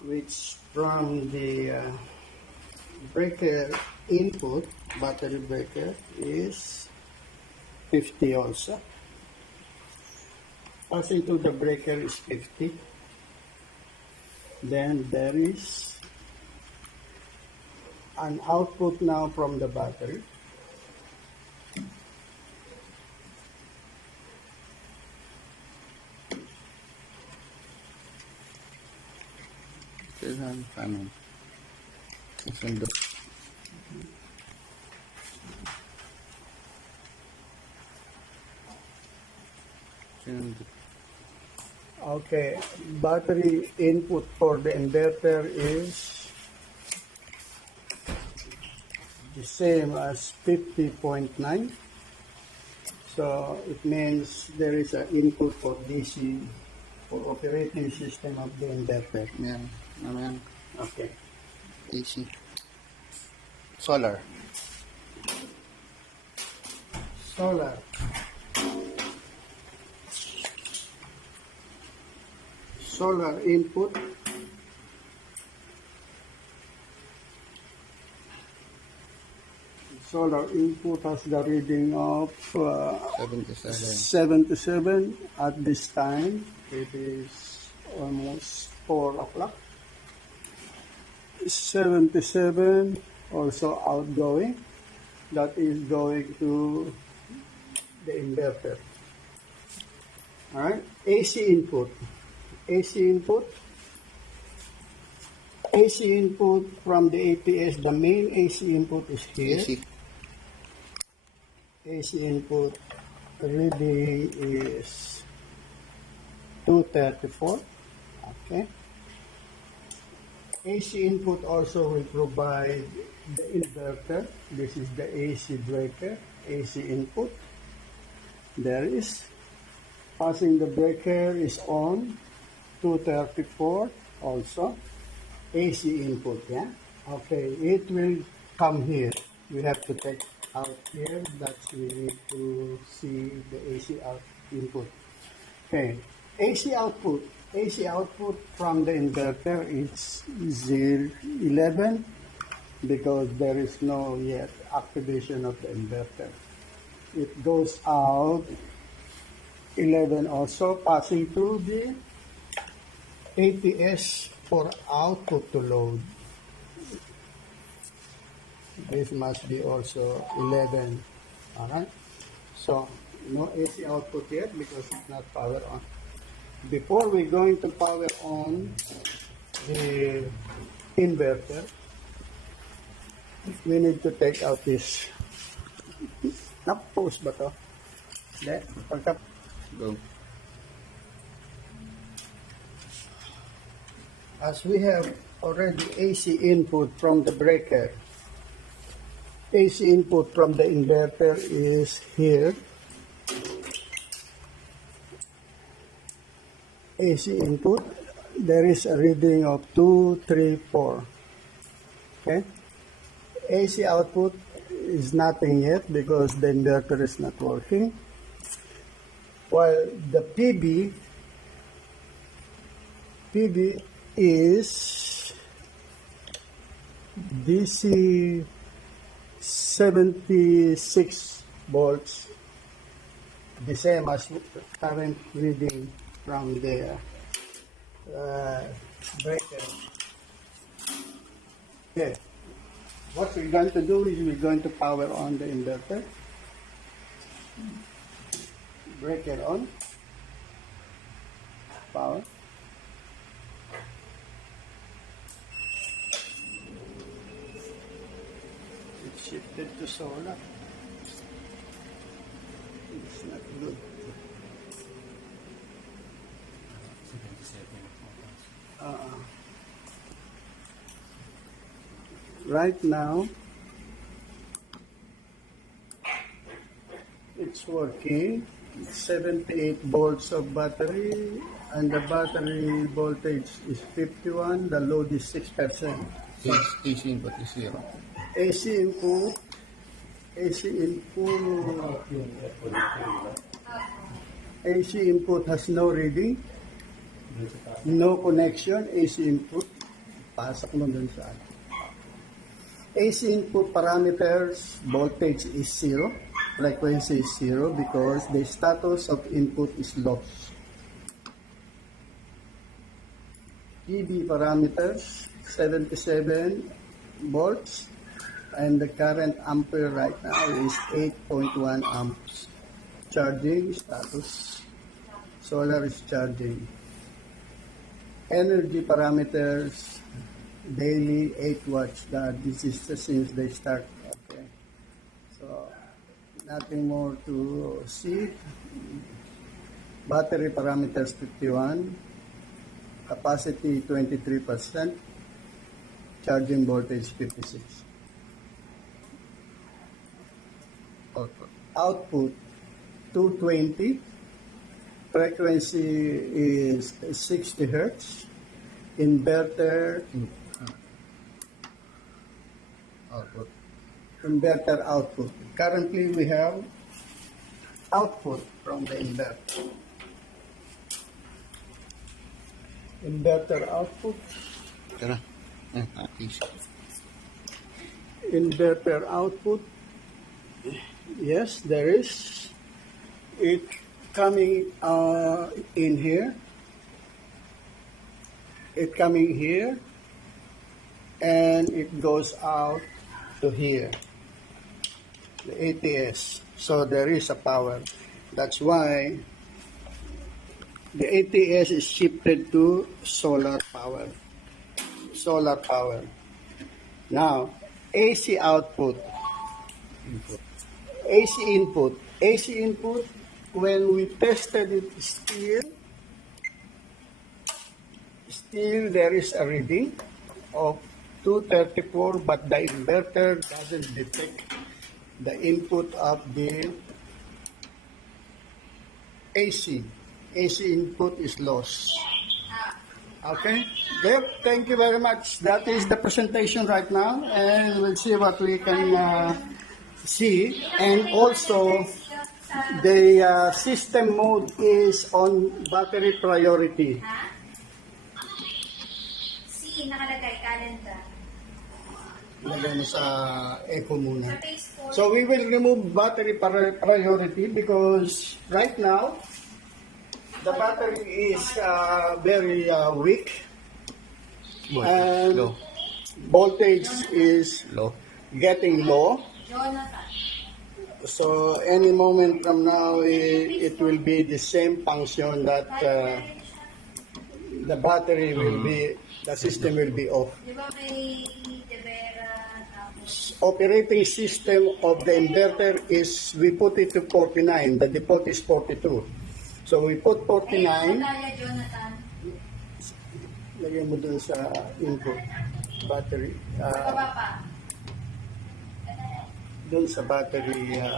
which from the breaker input, battery breaker, is 50 also. Passing to the breaker is 50. Then there is an output now from the battery. Okay, battery input for the inverter is the same as 50.9. So it means there is an input for DC for operating system of the inverter. Yan. Yan. Okay. AC. Solar. Solar. Solar input. Solar input has the reading of 77 at this time. It is almost 4 o'clock. 77 also outgoing. That is going to the inverter. Alright, AC input. AC input. AC input from the APS, the main AC input is here. AC input reading is 234. Okay. AC input also will provide the inverter. This is the AC breaker, AC input. There is. Passing the breaker is on, 234 also. AC input, yeah? Okay, it will come here. We have to take out here. That's we need to see the AC input. Okay, AC output. AC output from the inverter is 11 because there is no yet activation of the inverter. It goes out 11 also, passing to the APS for output to load. This must be also 11. Alright, so no AC output yet because it's not power on. Before we're going to power on the inverter, we need to take out this. Napos ba to? Hindi. Pagka Go. as we have already AC input from the breaker, AC input from the inverter is here. AC input, there is a reading of 234. Okay. AC output is nothing yet because the inverter is not working. While the PB is DC 76 volts, the same as current reading from the breaker. Okay, what we're going to do is we're going to power on the inverter. Breaker on. Power. It shifted to solar. It's not good. Right now, it's working. 78 volts of battery, and the battery voltage is 51. The load is 6%. AC input is 0. AC input AC input has no reading, no connection. AC input Pasok mo dun sa AC input parameters, voltage is 0, frequency is 0 because the status of input is lost. EB parameters, 77 volts, and the current ampere right now is 8.1 amps. Charging status, solar is charging. Energy parameters, daily 8 watts. This is since they start. Okay, so nothing more to see. Battery parameters 51, capacity 23%, charging voltage 56. Output 220, frequency is 60 hertz, inverter output. Currently we have output from the inverter. Inverter output. Tara. AC. Inverter output. Yes, there is. It coming in here. It coming here. And it goes out to here. The ATS. So there is a power. That's why the ATS is shifted to solar power. Solar power. Now, AC output. AC input. AC input, when we tested it still there is a reading of 234, but the inverter doesn't detect the input of the AC. AC input is lost. Okay? Yep, thank you very much. That is the presentation right now, and we'll see what we can see. And also, the system mode is on battery priority. C, nakalagay, calendar. Lagay mo sa echo muna. Sa page 4. So we will remove battery priority because right now, the battery is very weak. And Low. voltage is Low. getting low. Jonathan. So any moment from now, it will be the same function that the battery will be, the system will be off. Di ba may Devera, tapos Operating system of the inverter is, we put it to 49. The default is 42. So we put 49. Natalia, Jonathan. Lagyan mo dun sa input battery. Baba pa. Dun sa battery